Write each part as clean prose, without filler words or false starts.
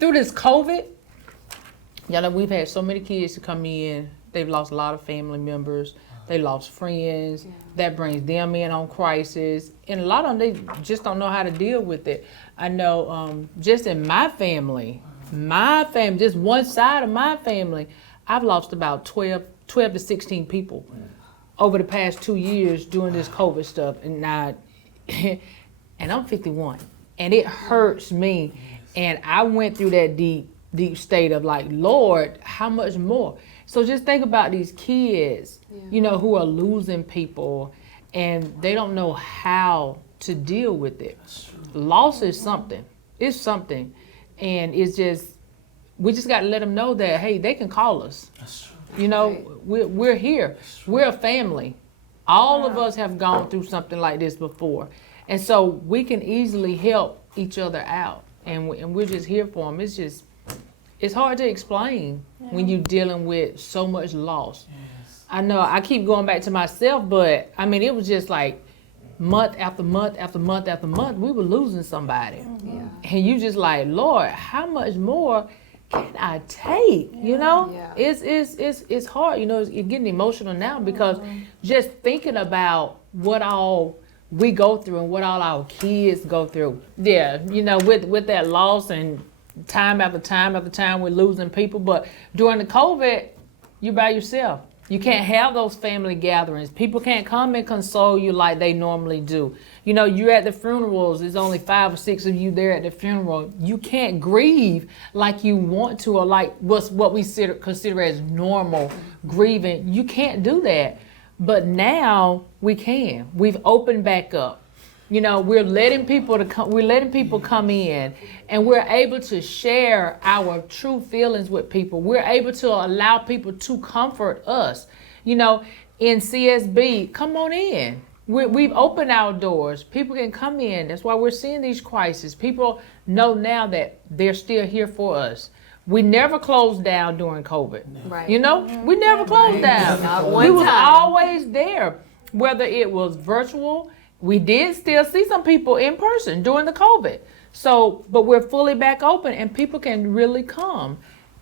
through this COVID, y'all know we've had so many kids to come in. They've lost a lot of family members. They lost friends. Yeah. That brings them in on crisis. And a lot of them, they just don't know how to deal with it. I know just in my family, just one side of my family, I've lost about 12 to 16 people over the past 2 years doing this COVID stuff. And and I'm 51. And it hurts me. And I went through that deep state of like, Lord, how much more? So just think about these kids, you know, who are losing people and they don't know how to deal with it. Loss is something. It's something. And it's just, we just got to let them know that, hey, they can call us. You know, we're here. We're a family. All of us have gone through something like this before. And so we can easily help each other out. And we're just here for them. It's hard to explain when you're dealing with so much loss. Yes. I know I keep going back to myself, but I mean, it was just like month after month after month after month, we were losing somebody. Yeah. And you just like, Lord, how much more can I take? You know, it's hard. You know, it's getting emotional now because just thinking about what all we go through and what all our kids go through. Yeah, you know, with that loss and time after time after time we're losing people. But during the COVID, you're by yourself. You can't have those family gatherings. People can't come and console you like they normally do. You know, you're at the funerals. There's only 5 or 6 of you there at the funeral. You can't grieve like you want to or like what we consider as normal grieving. You can't do that. But now we can. We've opened back up. You know, we're letting people come in, and we're able to share our true feelings with people. We're able to allow people to comfort us. You know, in CSB, come on in. We've opened our doors. People can come in. That's why we're seeing these crises. People know now that they're still here for us. We never closed down during COVID. Right. You know, we never closed down. Not one time. We was always there, whether it was virtual. We did still see some people in person during the COVID. So, but we're fully back open and people can really come.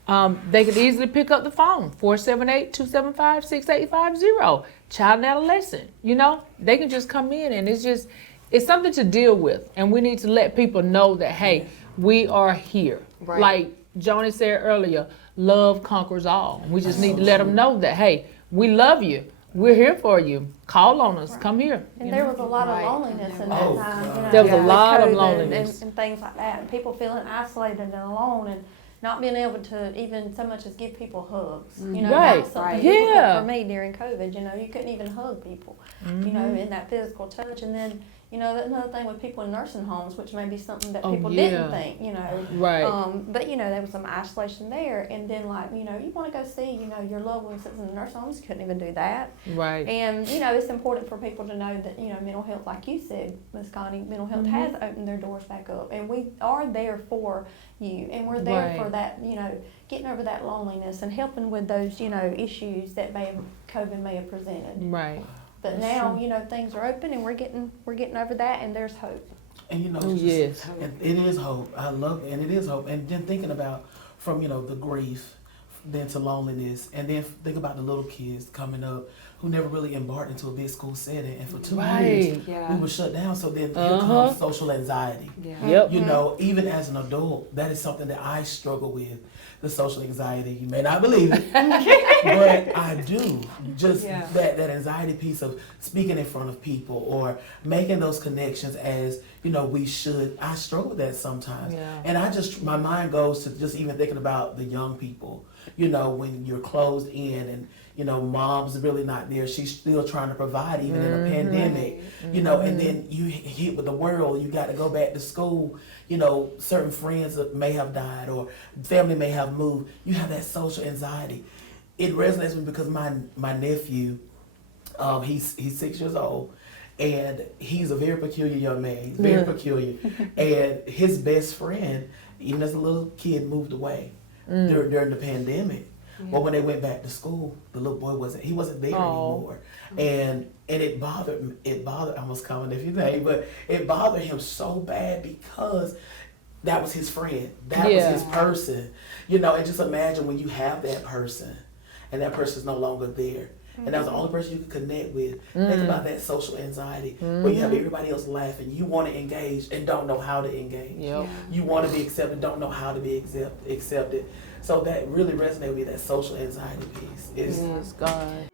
They could easily pick up the phone, 478-275-6850, child and adolescent. You know, they can just come in and it's something to deal with. And we need to let people know that, hey, we are here. Right. Like Joany said earlier, love conquers all. We just need to let them know that, hey, we love you. We're here for you. Call on us. Right. Come here. And there was a lot of loneliness in that time. You know, there was a lot of loneliness. And things like that. And people feeling isolated and alone and not being able to even so much as give people hugs. You know, that was something difficult for me during COVID. You know, you couldn't even hug people, you know, in that physical touch. And then, you know, another thing with people in nursing homes, which may be something that people didn't think, you know. Right. But, you know, there was some isolation there. And then, like, you know, you want to go see, you know, your loved one sits in the nursing homes. You couldn't even do that. Right. And, you know, it's important for people to know that, you know, mental health, like you said, Ms. Connie, mental health has opened their doors back up. And we are there for you. And we're there for that, you know, getting over that loneliness and helping with those, you know, issues that COVID may have presented. Right. But now, you know, things are open and we're getting over that, and there's hope. And you know, and it is hope. I love it, and it is hope. And then thinking about from, you know, the grief, then to loneliness, and then think about the little kids coming up who never really embarked into a big school setting, and for 2 years we were shut down. So then here comes social anxiety. You know, even as an adult, that is something that I struggle with. The social anxiety, you may not believe it, but I do. Just that anxiety piece of speaking in front of people or making those connections as, you know, we should. I struggle with that sometimes. And my mind goes to just even thinking about the young people, you know, when you're closed in and, you know, mom's really not there. She's still trying to provide even in a pandemic, you know, and then you hit with the world, you got to go back to school. You know, certain friends may have died or family may have moved. You have that social anxiety. It resonates with me because my nephew, he's 6 years old, and he's a very peculiar young man. He's very peculiar. And his best friend, even as a little kid, moved away during the pandemic. But when they went back to school, the little boy wasn't there anymore. And it bothered, I almost call my nephew name, but it bothered him so bad because that was his friend. That was his person. You know, and just imagine when you have that person and that person's no longer there. And that was the only person you could connect with. Think about that social anxiety where you have everybody else laughing. You want to engage and don't know how to engage. You want to be accepted, don't know how to be accepted. So that really resonated with me, that social anxiety piece. Yes, God.